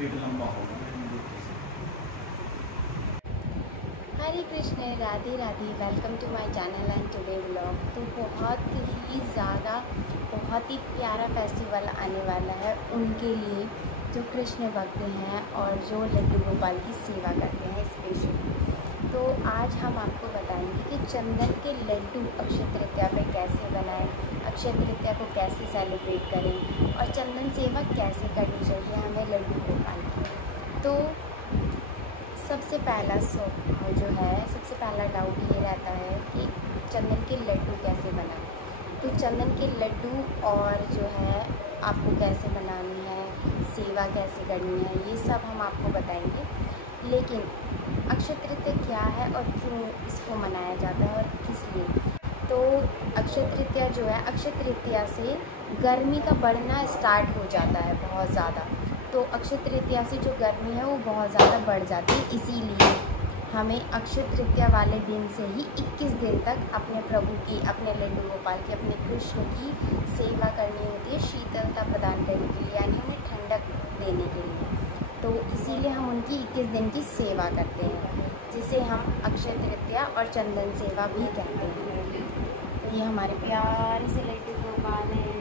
पेट लंबा होगा। Hare Krishna, Radhe Radhe. Welcome to my channel and today vlog. तो बहुत ही प्यारा फेस्टिवल आने वाला है उनके लिए जो कृष्ण भक्त हैं और जो लड्डू गोपाल की सेवा करते हैं स्पेशली। तो आज हम आपको बताएंगे कि चंदन के लड्डू अक्षय तृतीया पे कैसे बनाएं, अक्षय तृतीया को कैसे सेलिब्रेट करें और चंदन सेवा कैसे करनी चाहिए हमें लड्डू गोपाल की। तो सबसे पहला डाउट ये रहता है कि चंदन के लड्डू कैसे बनाएं। तो चंदन के लड्डू और जो है आपको कैसे बनानी है, सेवा कैसे करनी है, ये सब हम आपको बताएंगे। लेकिन अक्षय तृतीया क्या है और क्यों इसको मनाया जाता है और किस लिए। तो अक्षय तृतीया जो है, अक्षय तृतीया से गर्मी का बढ़ना स्टार्ट हो जाता है बहुत ज़्यादा। तो अक्षय तृतीया से जो गर्मी है वो बहुत ज़्यादा बढ़ जाती है। इसीलिए हमें अक्षय तृतीया वाले दिन से ही 21 दिन तक अपने प्रभु की, अपने लड्डू गोपाल की, अपने कृष्ण की सेवा करनी होती है, शीतलता प्रदान करने के लिए, यानी उन्हें ठंडक देने के लिए। तो इसीलिए हम उनकी 21 दिन की सेवा करते हैं, जिसे हम अक्षय तृतीया और चंदन सेवा भी कहते हैं। तो ये हमारे प्यारे से लड्डू गोपाल हैं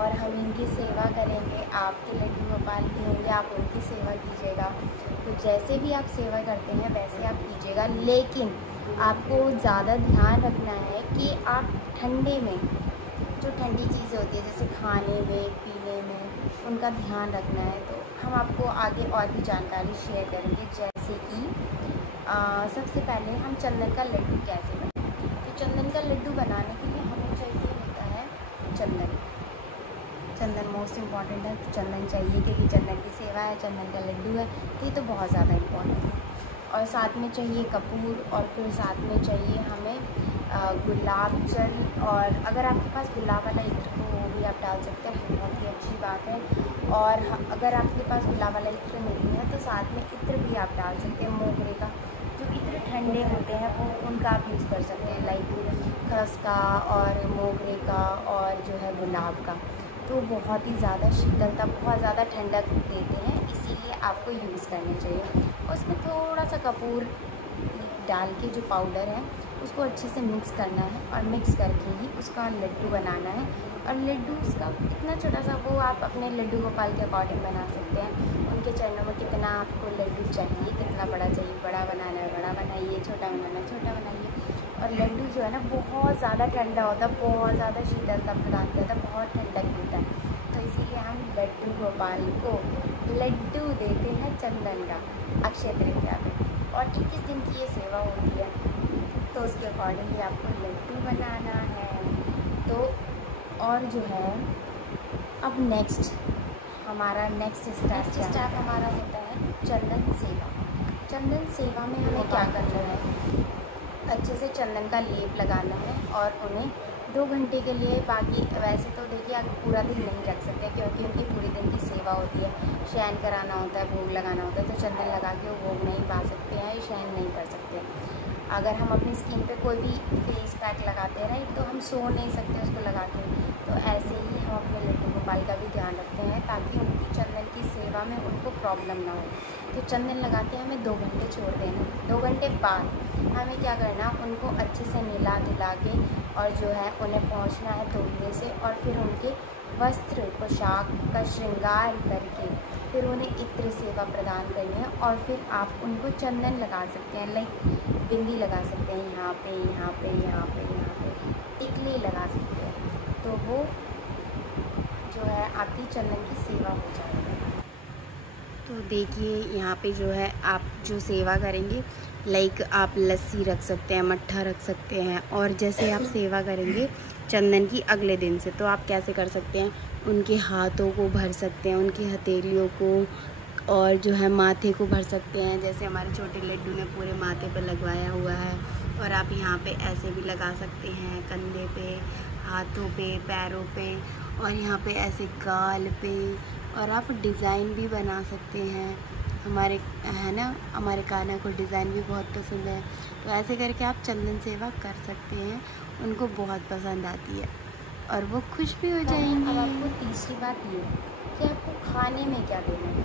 और हम इनकी सेवा करेंगे। आपके लड्डू गोपाल भी होंगे, आप उनकी सेवा कीजिएगा। तो जैसे भी आप सेवा करते हैं वैसे आप कीजिएगा, लेकिन आपको ज़्यादा ध्यान रखना है कि आप ठंडे में, जो ठंडी चीज़ें होती है जैसे खाने में, पीने में, उनका ध्यान रखना है। तो हम आपको आगे और भी जानकारी शेयर करेंगे, जैसे कि सबसे पहले हम चंदन का लड्डू कैसे बनाएं। तो चंदन का लड्डू बनाने के लिए हमें चाहिए होता है चंदन मोस्ट इम्पॉर्टेंट है। तो चंदन चाहिए क्योंकि चंदन की सेवा है, चंदन का लड्डू है, तो ये तो बहुत ज़्यादा इम्पॉर्टेंट है। और साथ में चाहिए कपूर, और फिर साथ में चाहिए हमें गुलाब जल। और अगर आपके पास गुलाब वाला इत्र हो वो भी आप डाल सकते हैं, बहुत ही अच्छी बात है। और अगर आपके पास गुलाब वाला इत्र नहीं है तो साथ में इत्र भी आप डाल सकते हैं, मोगरे का। जो इत्र ठंडे होते हैं वो उनका आप यूज़ कर सकते हैं, लाइक खस का और मोगरे का और जो है गुलाब का। तो बहुत ही ज़्यादा शीतलता, बहुत ज़्यादा ठंडक देते हैं, इसीलिए आपको यूज़ करने चाहिए। उसमें थोड़ा सा कपूर डाल के जो पाउडर है उसको अच्छे से मिक्स करना है और मिक्स करके ही उसका लड्डू बनाना है। और लड्डू उसका इतना छोटा सा, वो आप अपने लड्डू गोपाल के अकॉर्डिंग बना सकते हैं। उनके चरणों में कितना आपको लड्डू चाहिए, कितना बड़ा चाहिए, बड़ा बनाना है बड़ा बनाइए, छोटा बनाना है छोटा बनाइए। और लड्डू जो है ना बहुत ज़्यादा ठंडा होता है, बहुत ज़्यादा शीतलता प्रदान करता है, बहुत ठंडक देता है। तो इसीलिए हम लड्डू गोपाल को लड्डू देते हैं चंदन का अक्षय तृतीया में। और 21 दिन की ये सेवा होती है, तो उसके अकॉर्डिंग ही आपको लड्डू बनाना है। तो और जो है अब हमारा नेक्स्ट स्टेप हमारा होता है चंदन सेवा। चंदन सेवा में हमें क्या करना है, अच्छे से चंदन का लेप लगाना है और उन्हें 2 घंटे के लिए, बाकी वैसे तो देखिए आप पूरा दिन नहीं रख सकते क्योंकि उनकी पूरे दिन की सेवा होती है, शयन कराना होता है, भोग लगाना होता है। तो चंदन लगा के वो भोग नहीं पा सकते हैं, शयन नहीं कर सकते। अगर हम अपनी स्किन पे कोई भी फेस पैक लगाते हैं राइट, तो हम सो नहीं सकते उसको लगा के। तो ऐसे ही हम अपने लड्डू गोपाल का भी ध्यान रखते हैं ताकि उनकी चंदन की सेवा में उनको प्रॉब्लम ना हो। तो चंदन लगा के हमें 2 घंटे छोड़ देना। 2 घंटे बाद हमें क्या करना, उनको अच्छे से नहला धुला के और जो है उन्हें पहुँचना है धोने से, और फिर उनके वस्त्र पोशाक का श्रृंगार करके फिर उन्हें इत्र सेवा प्रदान करनी है। और फिर आप उनको चंदन लगा सकते हैं, लाइक बिंदी लगा सकते हैं, यहाँ पे यहाँ पे यहाँ पे यहाँ पे टिकली लगा सकते हैं। तो वो जो है आपकी चंदन की सेवा हो जाएगी। तो देखिए यहाँ पे जो है आप जो सेवा करेंगे, लाइक आप लस्सी रख सकते हैं, मट्ठा रख सकते हैं। और जैसे आप सेवा करेंगे चंदन की अगले दिन से, तो आप कैसे कर सकते हैं, उनके हाथों को भर सकते हैं, उनकी हथेलियों को, और जो है माथे को भर सकते हैं। जैसे हमारे छोटे लड्डू ने पूरे माथे पर लगवाया हुआ है, और आप यहाँ पे ऐसे भी लगा सकते हैं, कंधे पे, हाथों पे, पैरों पे, और यहाँ पे ऐसे गाल पे। और आप डिज़ाइन भी बना सकते हैं, हमारे है ना, हमारे कान्हा को डिज़ाइन भी बहुत पसंद है। तो ऐसे करके आप चंदन सेवा कर सकते हैं, उनको बहुत पसंद आती है और वो खुश भी हो जाएंगे। अब आपको तीसरी बात ये कि आपको खाने में क्या देना है।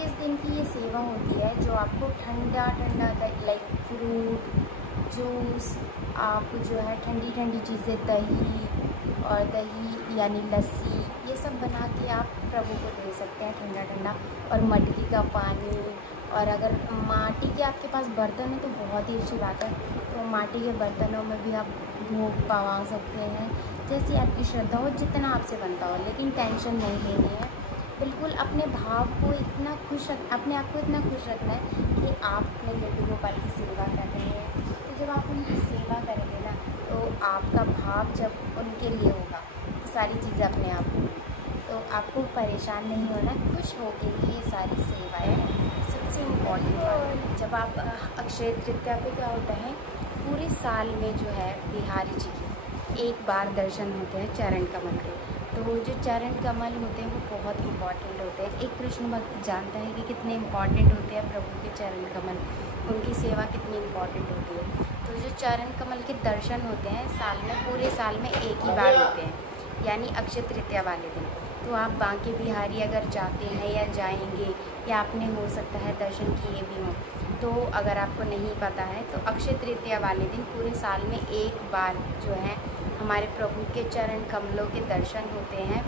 21 दिन की ये सेवा होती है जो आपको ठंडा ठंडा लाइक फ्रूट जूस, आप जो है ठंडी ठंडी चीज़ें, दही यानी लस्सी, ये सब बना के आप प्रभु को दे सकते हैं ठंडा ठंडा। और मटकी का पानी, और अगर माटी के आपके पास बर्तन है तो बहुत ही अच्छी बात है, तो माटी के बर्तनों में भी आप भोग पवा सकते हैं, जैसी आपकी श्रद्धा हो, जितना आपसे बनता हो। लेकिन टेंशन नहीं लेनी है, बिल्कुल अपने भाव को इतना अपने आप को इतना खुश रखना है कि आप अपने लड्डू गोपाल की सेवा कर रहे हैं। तो जब आप उनकी सेवा करेंगे ना, तो आपका भाव जब उनके लिए होगा तो सारी चीज़ें अपने आप होंगी। तो आपको परेशान नहीं होना, खुश होकर ही ये सारी सेवाएँ। सबसे इम्पॉर्टेंट बात, जब आप अक्षय तृतीया पे क्या होता है, पूरे साल में जो है बिहारी जी की एक बार दर्शन होते हैं चरण कमल के। तो जो चरण कमल होते हैं वो बहुत इम्पॉर्टेंट होते हैं। एक कृष्ण भक्त जानता है कि कितने इम्पॉर्टेंट होते हैं प्रभु के चरण कमल, उनकी सेवा कितनी इम्पॉर्टेंट होती है। तो जो चरण कमल के दर्शन होते हैं साल में, पूरे साल में एक ही बार होते हैं, यानी अक्षय तृतीया वाले दिन। तो आप बांके बिहारी अगर जाते हैं या जाएंगे, या आपने हो सकता है दर्शन किए भी हों, तो अगर आपको नहीं पता है तो अक्षय तृतीया वाले दिन पूरे साल में एक बार जो है हमारे प्रभु के चरण कमलों के दर्शन होते हैं।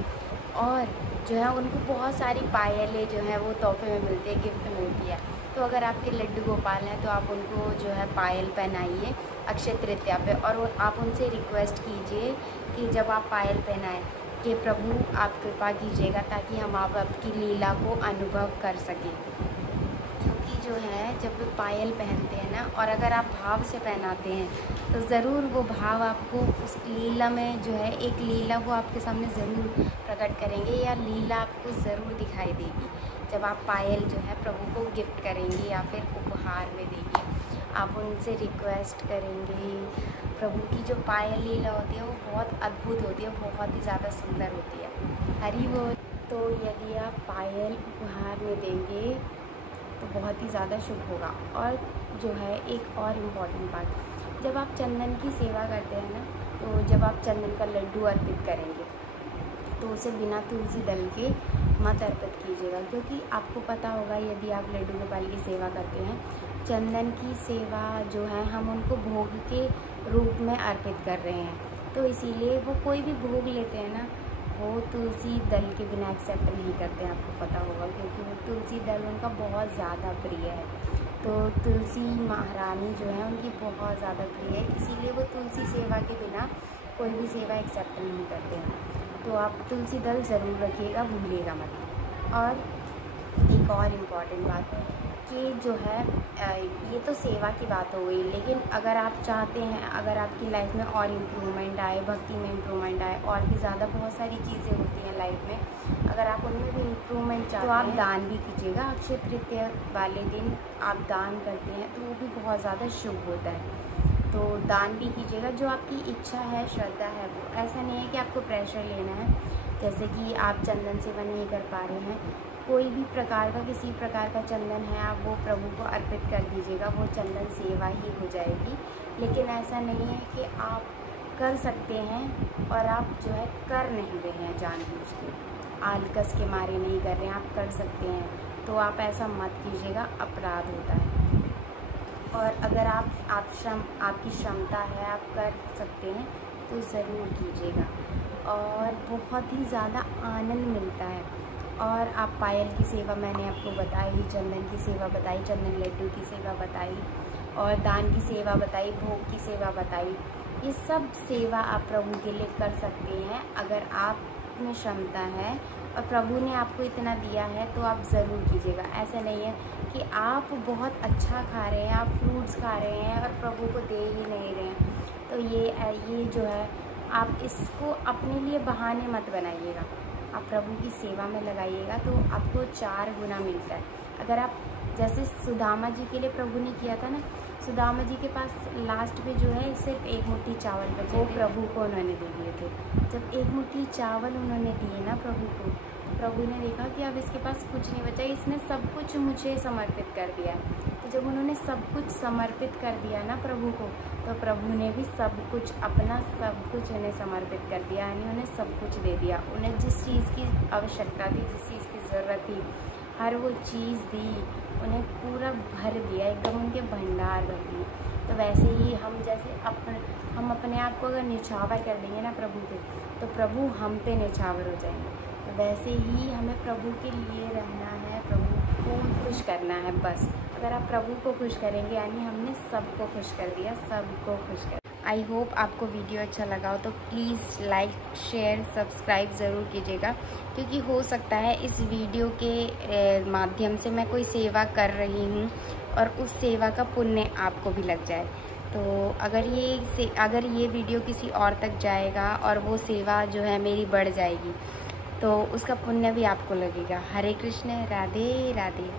और जो है उनको बहुत सारी पायलें जो है वो तोहफे में मिलती है, गिफ्ट मिलती है। तो अगर आपके लड्डू गोपाल हैं तो आप उनको जो है पायल पहनाइए अक्षय तृतीया पे, और आप उनसे रिक्वेस्ट कीजिए कि जब आप पायल पहनाएं कि प्रभु आप कृपा कीजिएगा ताकि हम आपकी लीला को अनुभव कर सकें। क्योंकि जो है जब पायल पहनते हैं ना, और अगर आप भाव से पहनाते हैं तो ज़रूर वो भाव आपको उस लीला में जो है एक लीला को आपके सामने ज़रूर प्रकट करेंगे, या लीला आपको ज़रूर दिखाई देगी जब आप पायल जो है प्रभु को गिफ्ट करेंगे या फिर उपहार में देंगे। आप उनसे रिक्वेस्ट करेंगे। प्रभु की जो पायल लीला होती है वो बहुत अद्भुत होती है, बहुत ही ज़्यादा सुंदर होती है। हरि बोल। तो यदि आप पायल उपहार में देंगे तो बहुत ही ज़्यादा शुभ होगा। और जो है एक और इम्पॉर्टेंट बात, जब आप चंदन की सेवा करते हैं ना, तो जब आप चंदन का लड्डू अर्पित करेंगे तो उसे बिना तुलसी दल के मत अर्पित कीजिएगा, क्योंकि आपको पता होगा यदि आप लड्डू गोपाल की सेवा करते हैं, चंदन की सेवा जो है हम उनको भोग के रूप में अर्पित कर रहे हैं। तो इसीलिए वो कोई भी भोग लेते हैं ना, वो तुलसी दल के बिना एक्सेप्ट नहीं करते हैं, आपको पता होगा, क्योंकि वो तुलसी दल उनका बहुत ज़्यादा प्रिय है। तो तुलसी महारानी जो है उनकी बहुत ज़्यादा प्रिय है, इसीलिए वो तुलसी सेवा के बिना कोई भी सेवा एक्सेप्ट नहीं करते हैं। तो आप तुलसी दल ज़रूर रखिएगा, भूलिएगा मत। और एक और इम्पॉर्टेंट बात कि जो है ये तो सेवा की बात हो गई, लेकिन अगर आप चाहते हैं अगर आपकी लाइफ में और इम्प्रूवमेंट आए, भक्ति में इम्प्रूवमेंट आए, और भी ज़्यादा बहुत सारी चीज़ें होती हैं लाइफ में, अगर आप उनमें भी इम्प्रूवमेंट चाहते हैं तो आप दान भी कीजिएगा। अक्षय तृतीया वाले दिन आप दान करते हैं तो वो भी बहुत ज़्यादा शुभ होता है। तो दान भी कीजिएगा, जो आपकी इच्छा है, श्रद्धा है वो। ऐसा नहीं है कि आपको प्रेशर लेना है, जैसे कि आप चंदन सेवा नहीं कर पा रहे हैं, कोई भी प्रकार का किसी प्रकार का चंदन है आप वो प्रभु को अर्पित कर दीजिएगा, वो चंदन सेवा ही हो जाएगी। लेकिन ऐसा नहीं है कि आप कर सकते हैं और आप जो है कर नहीं रहे हैं, जानबूझ के आलकस के मारे नहीं कर रहे हैं, आप कर सकते हैं, तो आप ऐसा मत कीजिएगा, अपराध होता है। और अगर आपकी क्षमता है, आप कर सकते हैं तो ज़रूर कीजिएगा, और बहुत ही ज़्यादा आनंद मिलता है। और आप पायल की सेवा मैंने आपको बताई, चंदन की सेवा बताई, चंदन लड्डू की सेवा बताई, और दान की सेवा बताई, भोग की सेवा बताई। ये सब सेवा आप प्रभु के लिए कर सकते हैं अगर आप में क्षमता है और प्रभु ने आपको इतना दिया है तो आप ज़रूर कीजिएगा। ऐसा नहीं है कि आप बहुत अच्छा खा रहे हैं, आप फ्रूट्स खा रहे हैं और प्रभु को दे ही नहीं रहे हैं, तो ये जो है आप इसको अपने लिए बहाने मत बनाइएगा। आप प्रभु की सेवा में लगाइएगा तो आपको 4 गुना मिलता है। अगर आप जैसे सुदामा जी के लिए प्रभु ने किया था ना, सुदामा जी के पास लास्ट पे जो है सिर्फ 1 मुट्ठी चावल बचे, वो प्रभु को उन्होंने दे दिए थे। जब 1 मुट्ठी चावल उन्होंने दिए ना प्रभु को, तो प्रभु ने देखा कि अब इसके पास कुछ नहीं बचा, इसने सब कुछ मुझे समर्पित कर दिया। तो जब उन्होंने सब कुछ समर्पित कर दिया ना प्रभु को, तो प्रभु ने भी सब कुछ अपना सब कुछ उन्हें समर्पित कर दिया, यानी उन्हें सब कुछ दे दिया। उन्हें जिस चीज़ की आवश्यकता थी, जिस चीज़ की ज़रूरत थी, हर वो चीज़ दी, उन्हें पूरा भर दिया, एकदम उनके भंडार भर दिए। तो वैसे ही हम अपने आप को अगर निछावर कर देंगे ना प्रभु पे, तो प्रभु हम पे निछावर हो जाएंगे। तो वैसे ही हमें प्रभु के लिए रहना है, प्रभु को खुश करना है बस। अगर आप प्रभु को खुश करेंगे यानी हमने सबको खुश कर दिया, सबको खुश कर। आई होप आपको वीडियो अच्छा लगा हो तो प्लीज़ लाइक, शेयर, सब्सक्राइब ज़रूर कीजिएगा, क्योंकि हो सकता है इस वीडियो के माध्यम से मैं कोई सेवा कर रही हूँ और उस सेवा का पुण्य आपको भी लग जाए। तो अगर ये वीडियो किसी और तक जाएगा और वो सेवा जो है मेरी बढ़ जाएगी, तो उसका पुण्य भी आपको लगेगा। हरे कृष्ण, राधे राधे।